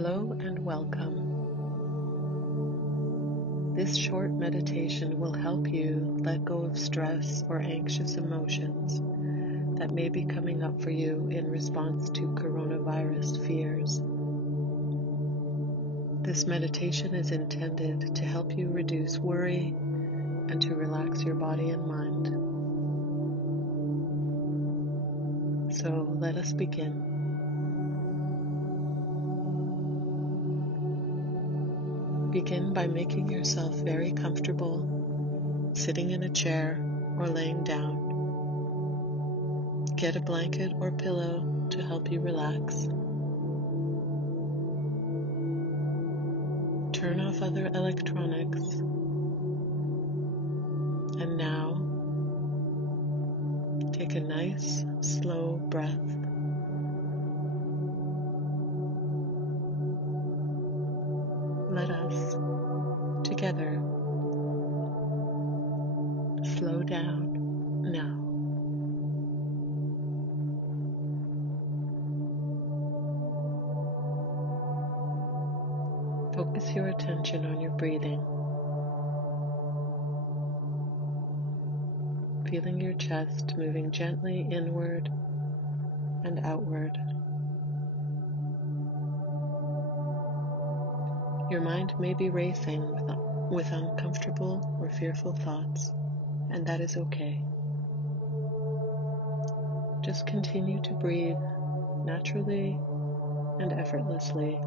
Hello and welcome. This short meditation will help you let go of stress or anxious emotions that may be coming up for you in response to coronavirus fears. This meditation is intended to help you reduce worry and to relax your body and mind. So let us begin. Begin by making yourself very comfortable, sitting in a chair or laying down. Get a blanket or pillow to help you relax. Turn off other electronics. And now, take a nice, slow breath. Let us, together, slow down now. Focus your attention on your breathing, feeling your chest moving gently inward and outward. Your mind may be racing with uncomfortable or fearful thoughts, and that is okay. Just continue to breathe naturally and effortlessly.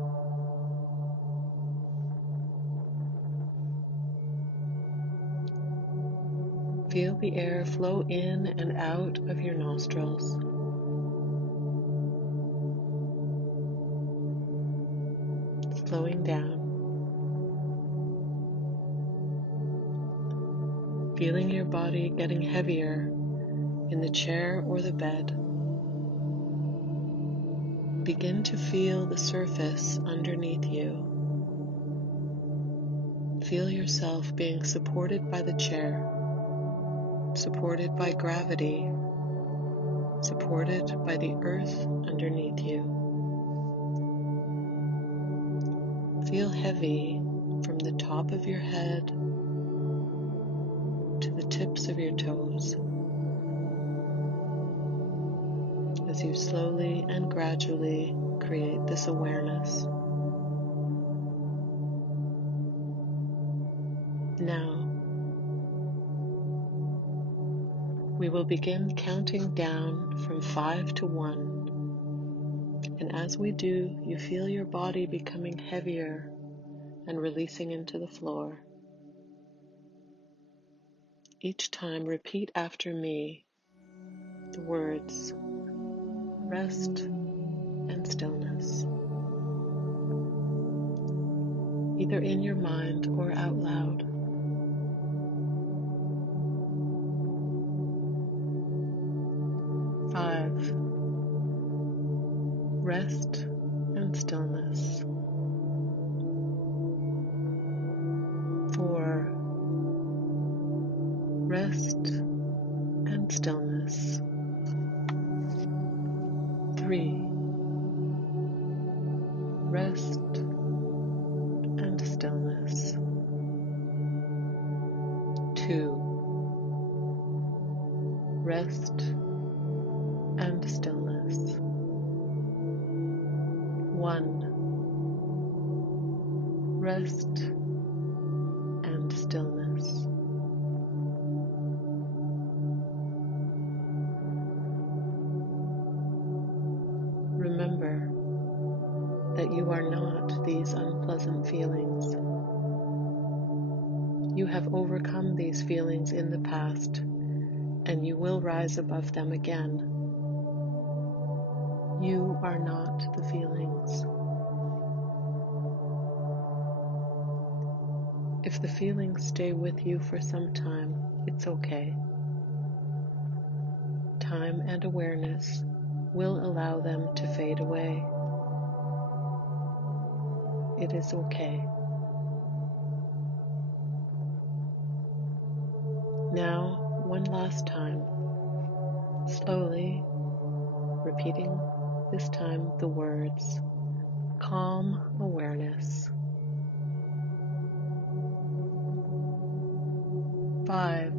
Feel the air flow in and out of your nostrils. Slowing down. Feeling your body getting heavier in the chair or the bed. Begin to feel the surface underneath you. Feel yourself being supported by the chair, supported by gravity, supported by the earth underneath you. Feel heavy from the top of your head to the tips of your toes as you slowly and gradually create this awareness. Now, we will begin counting down from 5 to 1, and as we do, you feel your body becoming heavier and releasing into the floor. Each time, repeat after me the words, rest and stillness, either in your mind or out loud. Five, rest and stillness. 4, rest and stillness. 3, rest and stillness. 2, rest and stillness. 1, rest and stillness. Remember that you are not these unpleasant feelings. You have overcome these feelings in the past, and you will rise above them again. You are not the feelings. If the feelings stay with you for some time, it's okay. Time and awareness will allow them to fade away. It is okay. Now, one last time, slowly repeating this time the words, calm awareness. 5,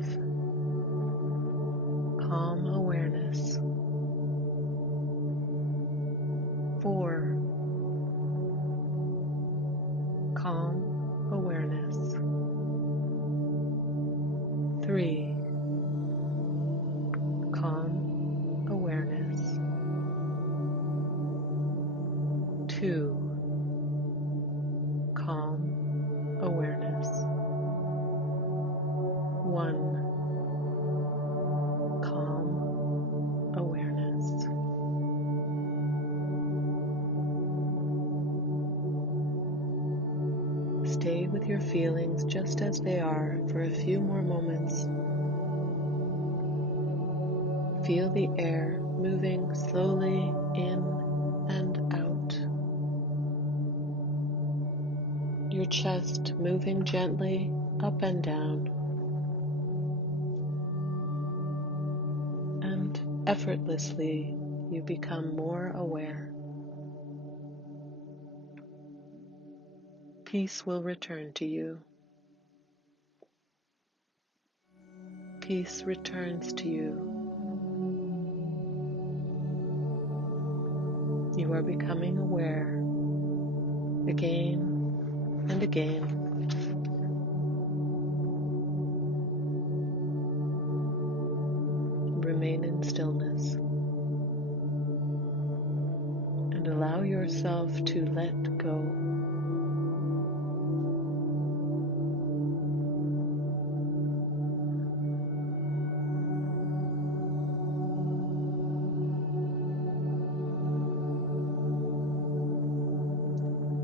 calm awareness. 4, calm awareness. 3, calm awareness. 2, calm awareness. 1, calm awareness. Stay with your feelings just as they are for a few more moments. Feel the air moving slowly in and out. Your chest moving gently up and down. And effortlessly, you become more aware. Peace will return to you. Peace returns to you. You are becoming aware again and again. Remain in stillness and allow yourself to let go.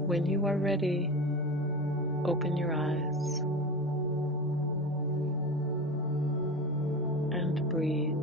When you are ready, open your eyes and breathe.